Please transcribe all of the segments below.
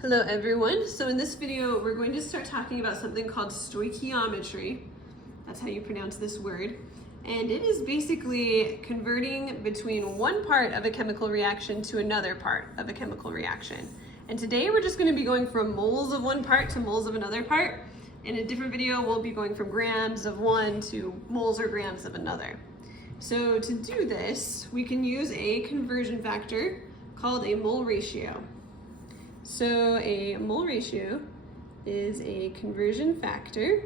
Hello everyone. So in this video, we're going to start talking about something called stoichiometry. That's how you pronounce this word. And it is basically converting between one part of a chemical reaction to another part of a chemical reaction. And today we're just going to be going from moles of one part to moles of another part. In a different video, we'll be going from grams of one to moles or grams of another. So to do this, we can use a conversion factor called a mole ratio. So a mole ratio is a conversion factor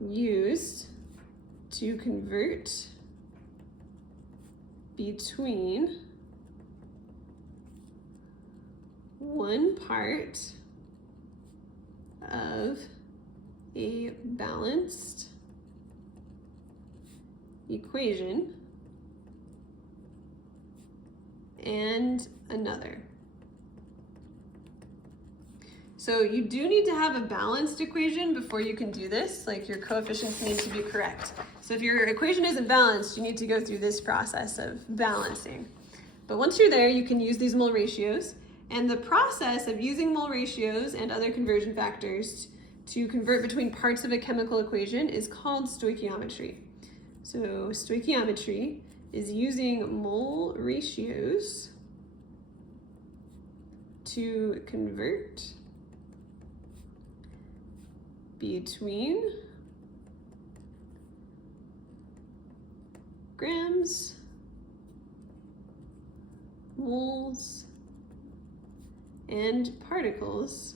used to convert between one part of a balanced equation and another. So you do need to have a balanced equation before you can do this, like your coefficients need to be correct. So if your equation isn't balanced, you need to go through this process of balancing. But once you're there, you can use these mole ratios. And the process of using mole ratios and other conversion factors to convert between parts of a chemical equation is called stoichiometry. So stoichiometry is using mole ratios to convert between grams, moles, and particles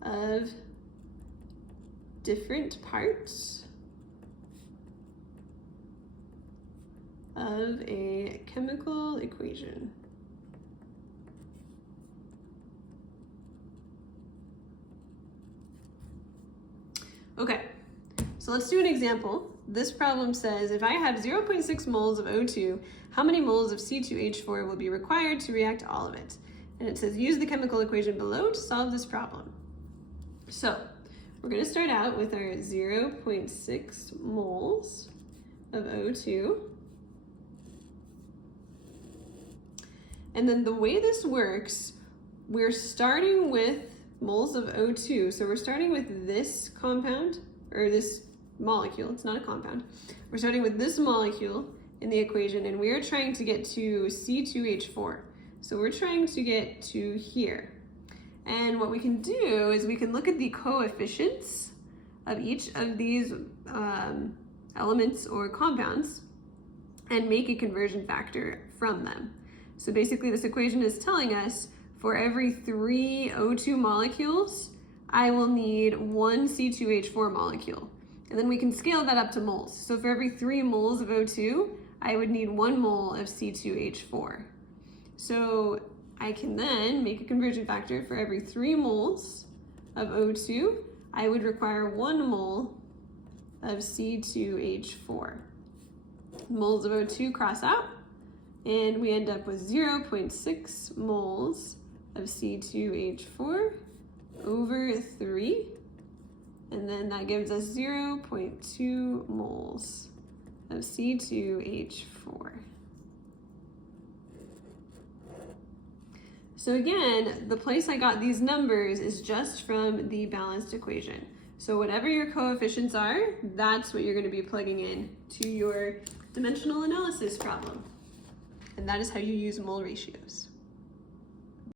of different parts of a chemical equation. Okay, so let's do an example. This problem says if I have 0.6 moles of O2, how many moles of C2H4 will be required to react all of it? And it says use the chemical equation below to solve this problem. So we're going to start out with our 0.6 moles of O2. And then the way this works, we're starting with moles of O2. So we're starting with this compound, or this molecule, it's not a compound. We're starting with this molecule in the equation, and we're trying to get to C2H4. So we're trying to get to here. And what we can do is we can look at the coefficients of each of these elements or compounds and make a conversion factor from them. So basically this equation is telling us for every 3 O2 molecules, I will need 1 C2H4 molecule. And then we can scale that up to moles. So for every 3 moles of O2, I would need 1 mole of C2H4. So I can then make a conversion factor for every 3 moles of O2, I would require 1 mole of C2H4. Moles of O2 cross out, and we end up with 0.6 moles of C2H4 over 3, and then that gives us 0.2 moles of C2H4. So again, the place I got these numbers is just from the balanced equation. So whatever your coefficients are, that's what you're going to be plugging in to your dimensional analysis problem. And that is how you use mole ratios.